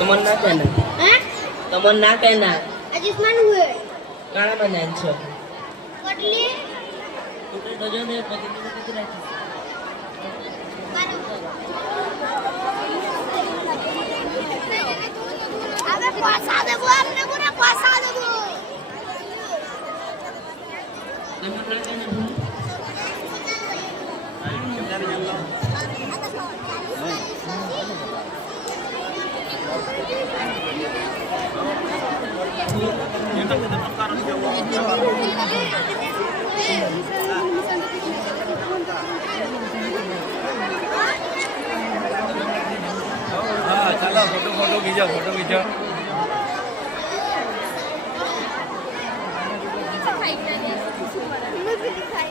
तमन्ना कहना हैं तमन्ना कहना आयुष्मान हुए काना मन जानछो कटली टोटल डजन है प्रतिदिन किती राखी अबे पैसा देबो हमने पूरा पैसा देबो तमन्ना कहना हाँ चलो फोटो फोटो खींचो फोटो खींचो मैं भी दिखाई